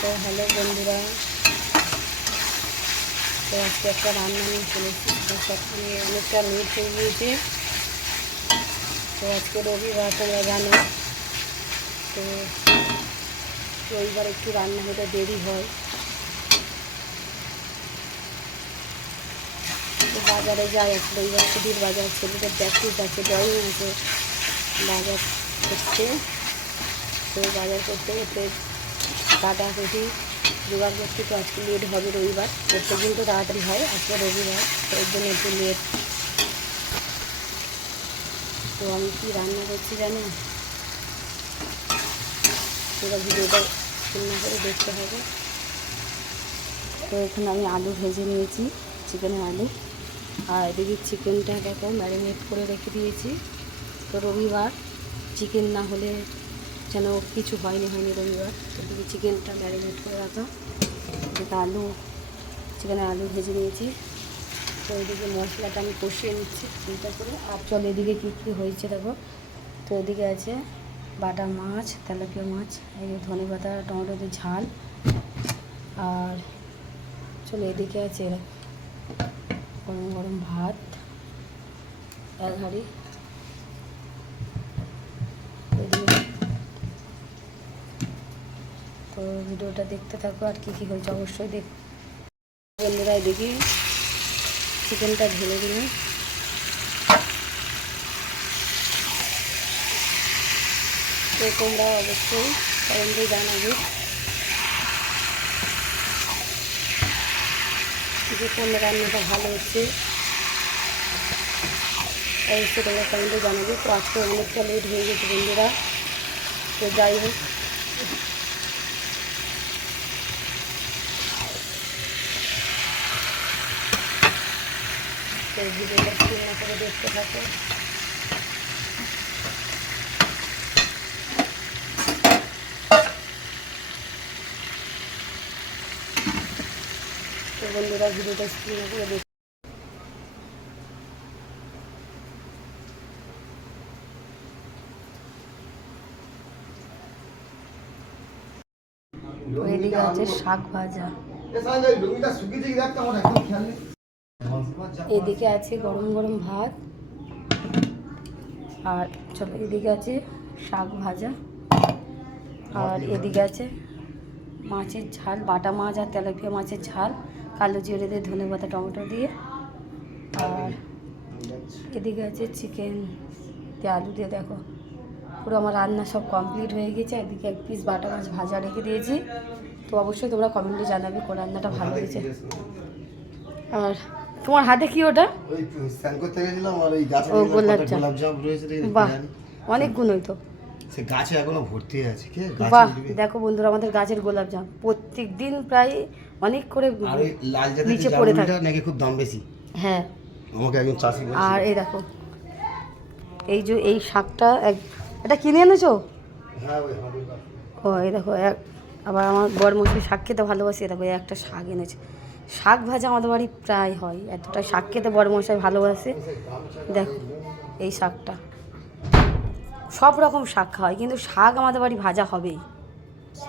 তো হ্যালো বন্ধুরা, তো আজকে একটা রান্না নিয়ে চলেছি। সবখানে অনেকটা লেট হয়ে গিয়েছে। তো আজকে রবিবার তোমরা জানো, তো রবিবার একটু রান্না হতে দেরি হয়। তো বাজারে যাই, আজকে রবিবার ছুটির বাজার, ছেলেদের প্র্যাকটিস আছে, ড্রয়িং আছে, বাজার করতে। তো বাজার করতে করতে কাটাকুটি জোগাড় করতে তো আজকে লেট হবে। রবিবার প্রত্যেকদিন তো তাড়াতাড়ি হয়, আজকে রবিবার, তো এর জন্য একটু লেট। তো আমি কী রান্না করছি জানো? পুরো ভিডিওটা রান্না করে দেখতে হবে। তো এখানে আমি আলু ভেজে নিয়েছি, চিকেনের আলু। আর এদিকে চিকেনটা দেখো ম্যারিনেট করে রেখে দিয়েছি। তো রবিবার চিকেন না হলে যেন কিছু হয়নি রবিবার। তো এদিকে চিকেনটা ম্যারিনেট করে রাখা। এদিকে আলু, চিকেনের আলু ভেজে নিয়েছি। তো এদিকে মশলাটা আমি কষিয়ে নিচ্ছি চিন্তা করে। আর চলো এদিকে কী কী হয়েছে দেখো। তো এদিকে আছে বাটা মাছ, তেলাপিয়া মাছ, এই ধনেপাতা টমেটো দিয়ে ঝাল। আর চলো এদিকে আছে গরম গরম ভাত, এক হাঁড়ি। তো ভিডিওটা দেখতে থাকো, আর কী কী হয়েছে অবশ্যই দেখ। বন্ধুরা এদিকে চিকেনটা ঢেলে দিলাম। তো তোমরা অবশ্যই কমেন্টে জানাবে যে কোন রান্নাটা ভালো হচ্ছে, অবশ্যই তোমরা কমেন্টে জানাবে। তো আজকে অনেকটা লেট হয়ে গেছে বন্ধুরা। তো যাই হোক, তো ভিডিওটা রান্না করে দেখতে থাকো। তো বন্ধুরা ভিডিওটা স্ক্রিনে করে দেখ। তো এদিকে আছে শাক ভাজা, এদিকে আছে গরম গরম ভাত। আর চলো এদিকে আছে শাক ভাজা। আর এদিকে আছে মাছের ঝাল, বাটা মাছ আর তেলাপিয়া মাছের ঝাল, কালো জিরে দিয়ে ধনেপাতা টমেটো দিয়ে। আর এদিকে আছে চিকেন দিয়ে আলু দিয়ে। দেখো পুরো আমার রান্না সব কমপ্লিট হয়ে গেছে। এদিকে এক পিস বাটা মাছ ভাজা রেখে দিয়েছি। তো অবশ্যই তোমরা কমেন্টে জানাবে কোন রান্নাটা ভালো হয়েছে। আর তোমার হাতে কি ওটা? ও গোলাপজাম। বাহ, অনেক গুণ হইতো। সে গাছে এখনো ভর্তি আছে। বাহ, দেখো বন্ধুরা আমাদের গাছের গোলাপজাম প্রত্যেক দিন প্রায় অনেক করে নিচে পড়ে থাকে নাকি, খুব দাম বেশি। হ্যাঁ, আমাকে একজন চাষি বলেছে। আর এই দেখো এই যে এই শাকটা এটা কিনে এনেছো? হ্যাঁ, ও এই দেখো আবার আমার বর মশাই শাক খেতে ভালোবাসে। দেখো একটা শাক এনেছে। শাক ভাজা আমাদের বাড়ি প্রায় হয়, এতটা শাক খেতে বর মশাই ভালোবাসে। দেখো এই শাকটা, সব রকম শাক খাওয়াই, কিন্তু শাক আমাদের বাড়ি ভাজা হবেই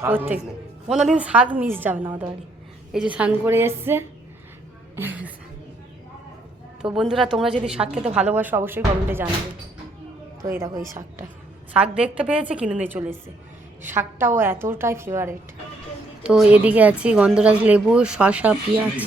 প্রত্যেক। কোনো দিন শাক মিস যাবে না আমাদের বাড়ি। এই যে স্নান করে এসছে। তো বন্ধুরা তোমরা যদি শাক খেতে ভালোবাসো অবশ্যই কমেন্টে জানাবে। তো এই দেখো এই শাক দেখতে পেয়েছে, কিনে নিয়ে চলে এসছে। শাকটাও এতটাই ফেভারিট। তো এদিকে আছি গন্ধরাজ লেবু, শসা, পেঁয়াজ।